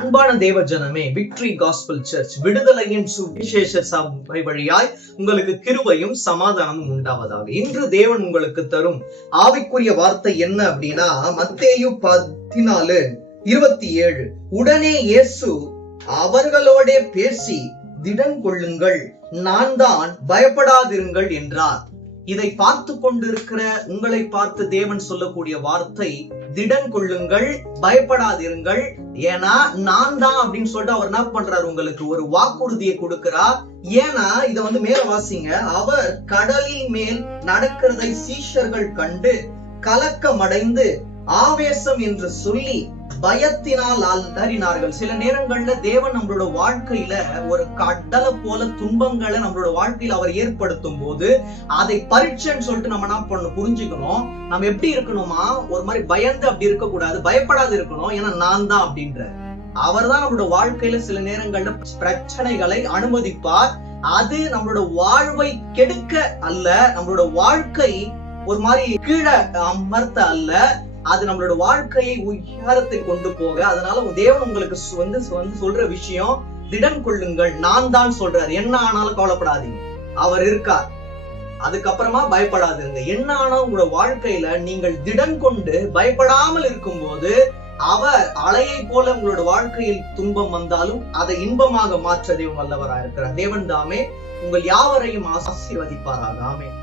அன்பான தேவ ஜனமே, விக்டரி காஸ்பல் சர்ச் விடுதலையின் சுவிசேஷ சபை வழியாய் உங்களுக்கு கிருபையும் சமாதானமும் உண்டாவதாக. இன்று தேவன் உங்களுக்கு தரும் ஆவிக்குரிய வார்த்தை என்ன அப்படின்னா, மத்தேயு 14:27. உடனே இயேசு அவர்களோட பேசி, திடன் கொள்ளுங்கள், நான் தான், பயப்படாதிருங்கள் என்றார். இதை பார்த்து கொண்டிருக்கிற உங்களை பார்த்து தேவன் சொல்லக்கூடிய வார்த்தை, திடன் கொள்ளுங்கள், பயப்படாதிருங்கள். ஏன்னா நான் தான் அப்படின்னு சொல்லிட்டு அவர் என்ன பண்றாரு, உங்களுக்கு ஒரு வாக்குறுதியை கொடுக்கிறார். ஏன்னா இத மேல வாசிங்க. அவர் கடலின் மேல் நடக்கிறதை சீஷர்கள் கண்டு கலக்கமடைந்து ஆவேசம் என்று சொல்லி பயத்தினால் அலறினார்கள். சில நேரங்கள்ல தேவன் நம்மளோட வாழ்க்கையில ஒரு கடலை போல துன்பங்களை நம்மளோட வாழ்க்கையில அவர் ஏற்படுத்தும் போது அதை பரீட்சைன்னு சொல்லிட்டு நம்ம என்ன பண்ணணும், புரிஞ்சுக்கணும். நம்ம எப்படி இருக்கணுமா, ஒரு மாதிரி பயந்து அப்படி இருக்க கூடாது, பயப்படாது இருக்கணும். ஏன்னா நான் தான் அப்படின்ற அவர் தான் நம்மளோட வாழ்க்கையில சில நேரங்கள்ல பிரச்சனைகளை அனுமதிப்பார். அது நம்மளோட வாழ்வை கெடுக்க அல்ல, நம்மளோட வாழ்க்கை ஒரு மாதிரி கீழே அமர்த்த அல்ல, அது நம்மளோட வாழ்க்கையை உயரத்தை கொண்டு போக. அதனால தேவன் உங்களுக்கு சொல்ற விஷயம், திடன் கொள்ளுங்கள், நான் தான் சொல்றாரு. என்ன ஆனாலும் கவலைப்படாதீங்க, அவர் இருக்கார். அதுக்கப்புறமா பயப்படாதீங்க. என்ன ஆனாலும் உங்களோட வாழ்க்கையில நீங்கள் திடன் கொண்டு பயப்படாமல் இருக்கும் போது அவர் அலையை போல உங்களோட வாழ்க்கையில் துன்பம் வந்தாலும் அதை இன்பமாக மாற்ற தேவன் வல்லவராக இருக்கிறார். தேவன் தாமே உங்கள் யாவரையும் ஆசீர்வதிப்பாராக. ஆமென்.